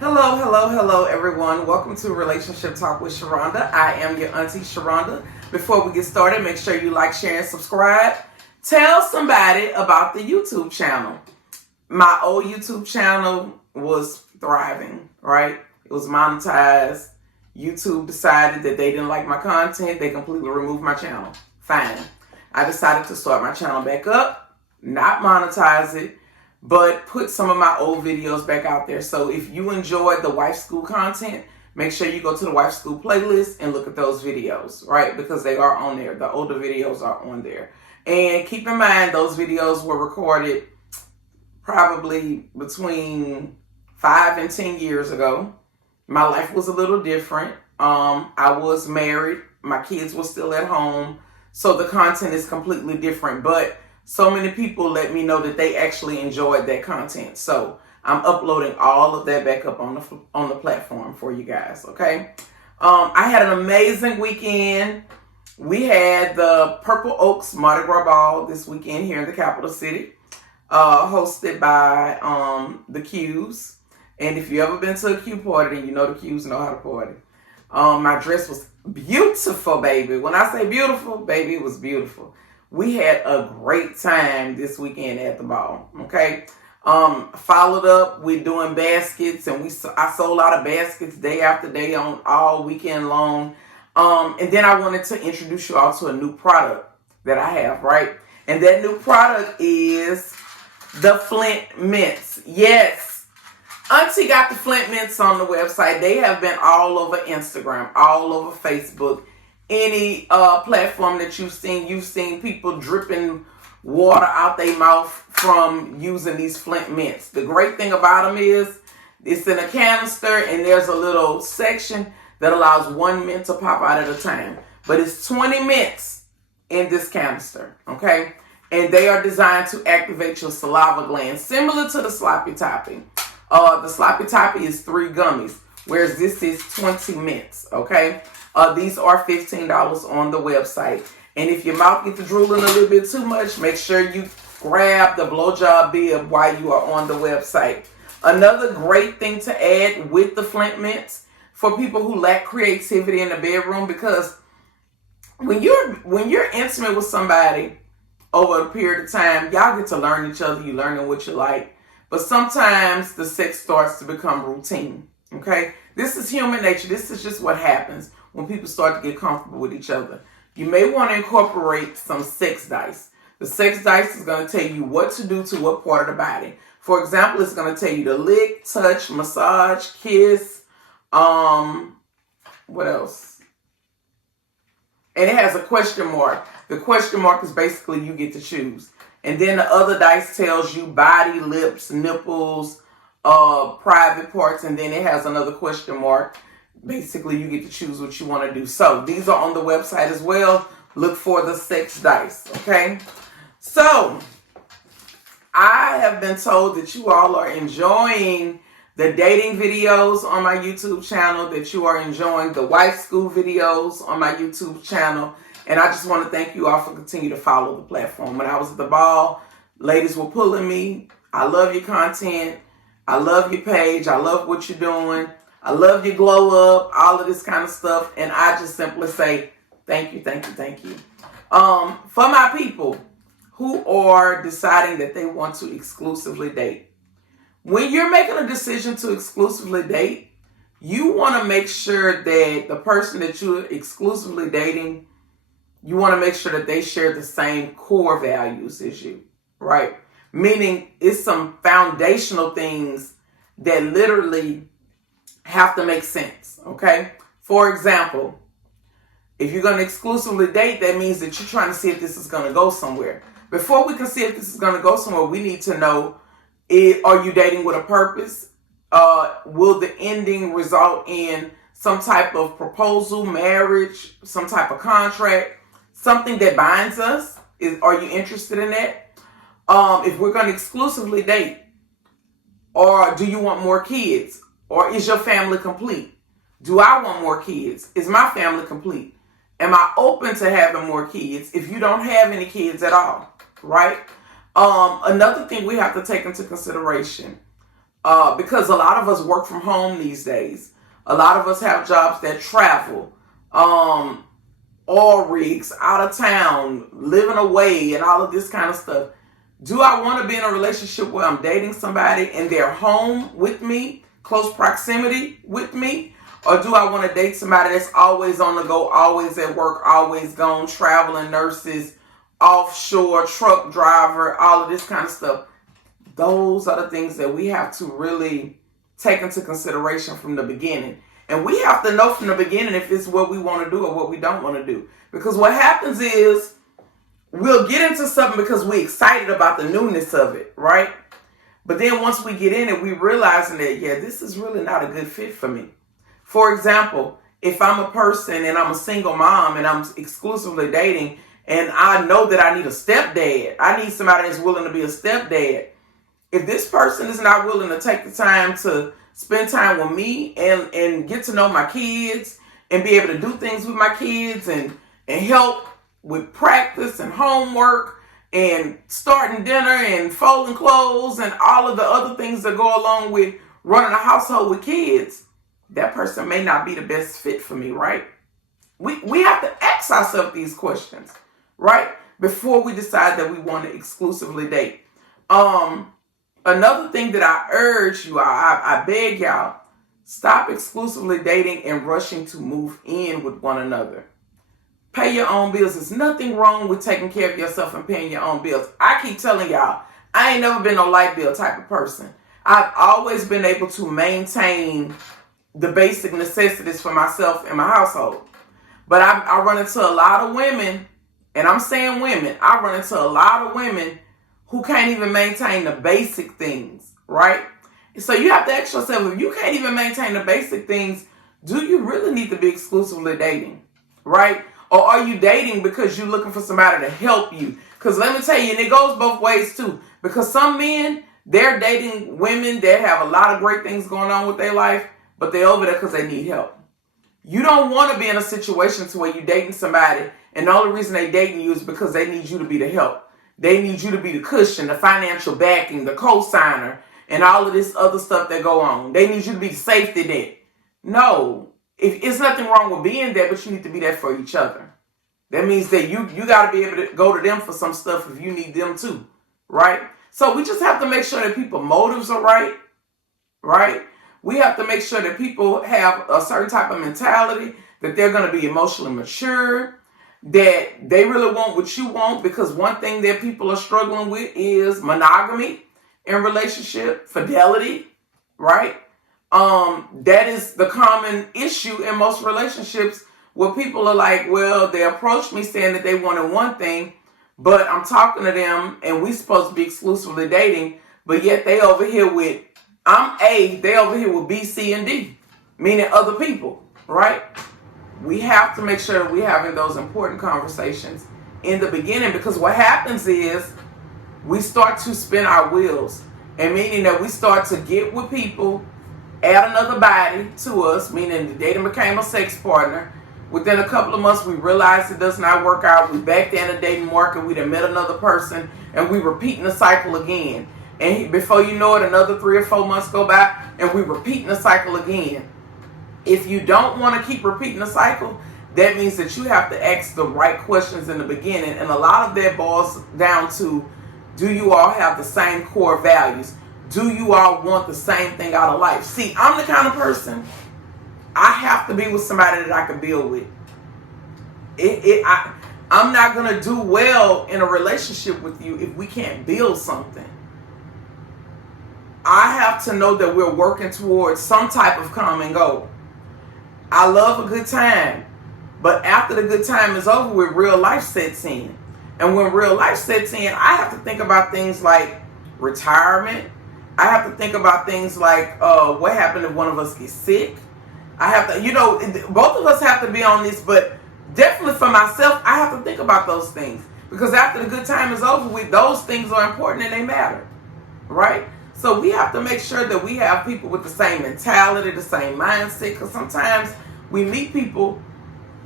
Hello, hello, hello, everyone. Welcome to Relationship Talk with Sharonda. I am your auntie Sharonda. Before we get started, make sure you like, share, and subscribe. Tell somebody about the YouTube channel. My old YouTube channel was thriving, right? It was monetized. YouTube decided that they didn't like my content. They completely removed my channel. Fine. I decided to start my channel back up, not monetize it, but put some of my old videos back out there. So if you enjoyed the wife school content, make sure you go to the wife school playlist and look at those videos, right? Because they are on there. The older videos are on there. And keep in mind, those videos were recorded probably between 5 and 10 years ago. My life was a little different. I was married. My kids were still at home. So the content is completely different. But so many people let me know that they actually enjoyed that content. So I'm uploading all of that back up on the platform for you guys, okay? I had an amazing weekend. We had the Purple Oaks Mardi Gras Ball this weekend here in the capital city, hosted by the Qs. And if you ever been to a Q party, then you know the Qs know how to party. My dress was beautiful, baby. When I say beautiful, baby, it was beautiful. We had a great time this weekend at the ball, okay? Followed up with doing baskets, and I sold out of baskets day after day on all weekend long. And then I wanted to introduce you all to a new product that I have, right? And that new product is the Flint Mints. Yes, Auntie got the Flint Mints on the website. They have been all over Instagram, all over Facebook. Any platform that you've seen people dripping water out their mouth from using these Flint Mints. The great thing about them is it's in a canister, and there's a little section that allows one mint to pop out at a time. But it's 20 mints in this canister, okay? And they are designed to activate your saliva gland, similar to the Sloppy Toppy. The Sloppy Toppy is 3 gummies, whereas this is 20 mints, okay? These are $15 on the website. And if your mouth gets drooling a little bit too much, make sure you grab the blowjob bib while you are on the website. Another great thing to add with the Flint Mints for people who lack creativity in the bedroom, because when you're intimate with somebody over a period of time, y'all get to learn each other. You learning what you like. But sometimes the sex starts to become routine, okay? This is human nature. This is just what happens when people start to get comfortable with each other. You may want to incorporate some sex dice. The sex dice is going to tell you what to do to what part of the body. For example, it's going to tell you to lick, touch, massage, kiss, what else? And it has a question mark. The question mark is basically you get to choose. And then the other dice tells you body, lips, nipples, private parts, and then it has another question mark. Basically, you get to choose what you want to do. So these are on the website as well. Look for the sex dice, okay? So I have been told that you all are enjoying the dating videos on my YouTube channel, that you are enjoying the wife school videos on my YouTube channel. And I just want to thank you all for continuing to follow the platform. When I was at the ball, ladies were pulling me. I love your content. I love your page. I love what you're doing. I love your glow up, all of this kind of stuff. And I just simply say, thank you, thank you, thank you. For my people who are deciding that they want to exclusively date, when you're making a decision to exclusively date, you want to make sure that the person that you're exclusively dating, you want to make sure that they share the same core values as you, right? Meaning it's some foundational things that literally have to make sense, okay? For example, if you're going to exclusively date, that means that you're trying to see if this is going to go somewhere. Before we can see if this is going to go somewhere, we need to know, are you dating with a purpose? Will the ending result in some type of proposal, marriage, some type of contract, something that binds us? Are you interested in that? If we're going to exclusively date, or do you want more kids? Or is your family complete? Do I want more kids? Is my family complete? Am I open to having more kids if you don't have any kids at all, right? Another thing we have to take into consideration, because a lot of us work from home these days. A lot of us have jobs that travel, oil rigs, out of town, living away, and all of this kind of stuff. Do I want to be in a relationship where I'm dating somebody and they're home with me, close proximity with me? Or do I want to date somebody that's always on the go, always at work, always gone, traveling nurses, offshore, truck driver, all of this kind of stuff? Those are the things that we have to really take into consideration from the beginning. And we have to know from the beginning if it's what we want to do or what we don't want to do. Because what happens is we'll get into something because we're excited about the newness of it, right? But then once we get in it, we realizing that, yeah, this is really not a good fit for me. For example, if I'm a person and I'm a single mom and I'm exclusively dating and I know that I need a stepdad, I need somebody that's willing to be a stepdad. If this person is not willing to take the time to spend time with me and get to know my kids and be able to do things with my kids and help with practice and homework and starting dinner and folding clothes and all of the other things that go along with running a household with kids, that person may not be the best fit for me, right? We have to ask ourselves these questions, right? Before we decide that we want to exclusively date. Another thing that I urge you, I beg y'all, stop exclusively dating and rushing to move in with one another. Pay your own bills. There's nothing wrong with taking care of yourself and paying your own bills. I keep telling y'all, I ain't never been no light bill type of person. I've always been able to maintain the basic necessities for myself and my household. But I run into a lot of women, and I'm saying women, I run into a lot of women who can't even maintain the basic things, right? So you have to ask yourself, if you can't even maintain the basic things, do you really need to be exclusively dating, right? Or are you dating because you're looking for somebody to help you? Because let me tell you, and it goes both ways too. Because some men, they're dating women that have a lot of great things going on with their life, but they're over there because they need help. You don't want to be in a situation to where you're dating somebody and the only reason they're dating you is because they need you to be the help. They need you to be the cushion, the financial backing, the co-signer, and all of this other stuff that go on. They need you to be the safety net. No, it's nothing wrong with being there, but you need to be there for each other. That means that you got to be able to go to them for some stuff if you need them too, right? So we just have to make sure that people's motives are right, right? We have to make sure that people have a certain type of mentality, that they're going to be emotionally mature, that they really want what you want, because one thing that people are struggling with is monogamy in relationship, fidelity, right? That is the common issue in most relationships where people are like, well, they approached me saying that they wanted one thing, but I'm talking to them and we supposed to be exclusively dating, but yet they over here with, I'm A, they over here with B, C, and D, meaning other people, right? We have to make sure that we're having those important conversations in the beginning, because what happens is we start to spin our wheels, and meaning that we start to get with people, add another body to us, meaning the dating became a sex partner. Within a couple of months, we realize it does not work out. We back in the dating market, we done met another person, and we repeating the cycle again. And before you know it, another 3 or 4 months go by, and we repeating the cycle again. If you don't want to keep repeating the cycle, that means that you have to ask the right questions in the beginning. And a lot of that boils down to, do you all have the same core values? Do you all want the same thing out of life? See, I'm the kind of person, I have to be with somebody that I can build with. I'm not going to do well in a relationship with you if we can't build something. I have to know that we're working towards some type of common goal. I love a good time, but after the good time is over with, real life sets in. And when real life sets in, I have to think about things like retirement. I have to think about things like what happened if one of us gets sick. I have to, both of us have to be on this, but definitely for myself, I have to think about those things. Because after the good time is over with, those things are important and they matter, right? So we have to make sure that we have people with the same mentality, the same mindset, because sometimes we meet people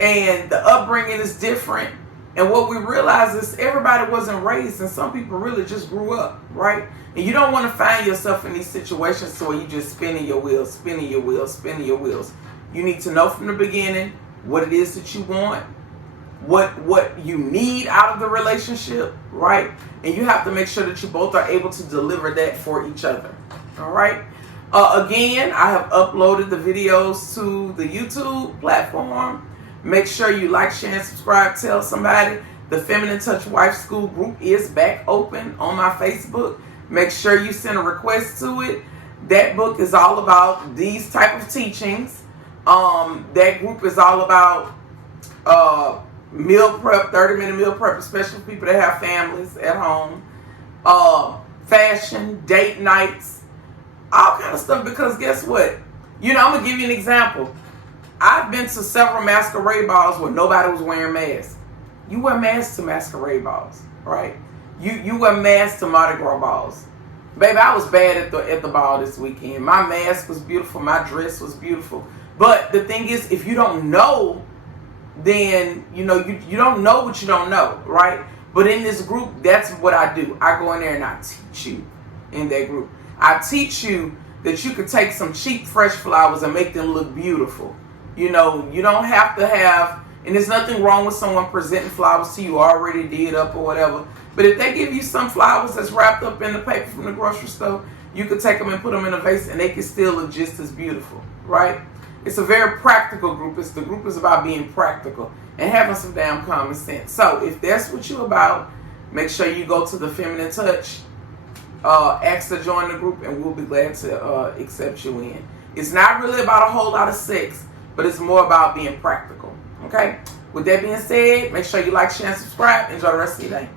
and the upbringing is different, And what we realize is everybody wasn't raised, and some people really just grew up, right? And you don't want to find yourself in these situations where you just spinning your wheels, spinning your wheels, spinning your wheels. You need to know from the beginning what it is that you want, what you need out of the relationship, right? And you have to make sure that you both are able to deliver that for each other, all right? Again, I have uploaded the videos to the YouTube platform. Make sure you like, share, and subscribe. Tell somebody. The Feminine Touch Wife School group is back open on my Facebook. Make sure you send a request to it. That book is all about these type of teachings. That group is all about meal prep, 30-minute meal prep, especially for people that have families at home. Fashion, date nights, all kind of stuff. Because guess what? I'm going to give you an example. I've been to several masquerade balls where nobody was wearing masks. You wear masks to masquerade balls, right? You wear masks to Mardi Gras balls. Baby, I was bad at the ball this weekend. My mask was beautiful. My dress was beautiful. But the thing is, if you don't know, then, you don't know what you don't know, right? But in this group, that's what I do. I go in there and I teach you in that group. I teach you that you could take some cheap, fresh flowers and make them look beautiful. You don't have to have, and there's nothing wrong with someone presenting flowers to you already did up or whatever. But if they give you some flowers that's wrapped up in the paper from the grocery store, you could take them and put them in a vase and they can still look just as beautiful, right? It's a very practical group. The group is about being practical and having some damn common sense. So if that's what you're about, make sure you go to the Feminine Touch, ask to join the group, and we'll be glad to accept you in. It's not really about a whole lot of sex, but it's more about being practical, okay? With that being said, make sure you like, share, and subscribe. Enjoy the rest of your day.